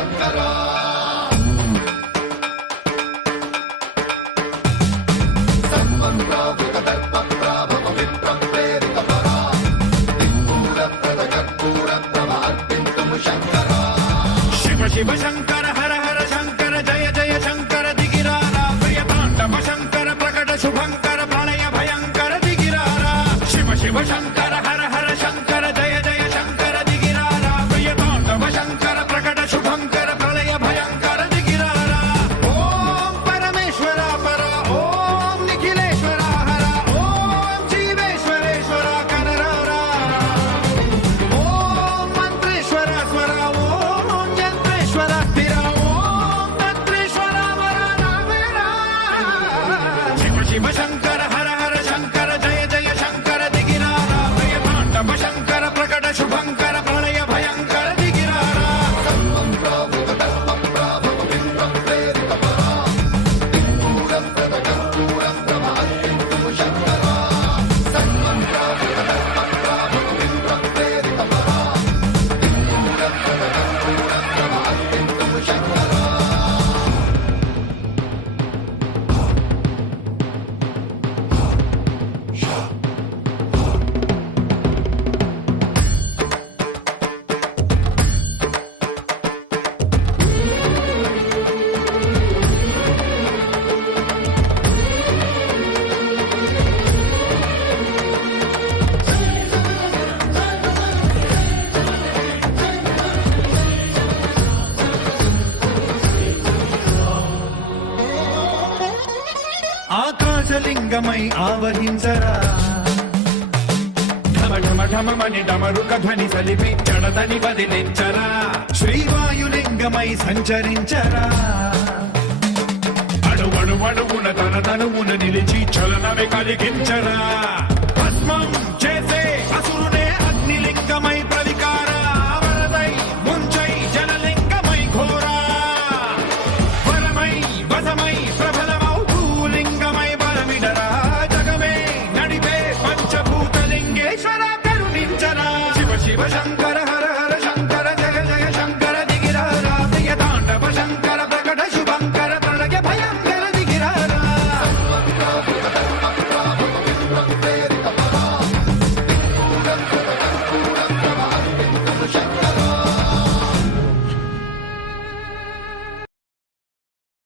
శంకరా సన్మన్రావృత దర్ప ప్రాభవ విప్ర ప్రేరిత పరా దిక్పూర ప్రద కర్పూర ప్రభ అర్పింతుము శంకరా శివ శివ శంకర హర హర శంకర జయ జయ శంకర దిగిరారా ప్రియ తాండవ శంకర ప్రకట శుభంకర ప్రళయ భయంకర దిగిరారా శివ శివ శంకర హర హర శంకర జయ జయ శంకర దిగిరారా ప్రియ తాండవ శంకర ప్రకట శుభంకర ప్రళయ భయంకర దిగిరారా ఓం పరమేశ్వర పర ఓం నిఖిలేశ్వర హర ఓం జీవేశ్వరేశ్వర కనరారా ఓం మంత్రేశ్వర స్వర ఓం యంత్రేశ్వర స్థిర ఓం తంత్రేశ్వర వర రామేరా శివ శివ శంకర హర హర శంకర జయ జయ శంకర దిగిరారా ప్రియ తాండవ శంకర ప్రకట శుభంకర ప్రళయ భయంకర దిగిరారా సన్మన్రావృత దర్ప ప్రాభవ విప్ర ప్రేరిత పరా దిక్పూర ప్రద కర్పూర ప్రభ అర్పింతుము శంకరా సన్మన్రావృత దర్ప ప్రాభవ విప్ర ప్రేరిత పరా దిక్పూర ప్రద కర్పూర ప్రభ అర్పింతుము శంకరా ఆకాశలింగమై ఆవహించరా ఢమ ఢమ ఢమమని డమరుక ధ్వని సలిపి జడదని వదిలించరా శ్రీవాయులింగమై సంచరించరా అడువడువడువున తన తనువున నిలిచి చలనమే కలిగించరా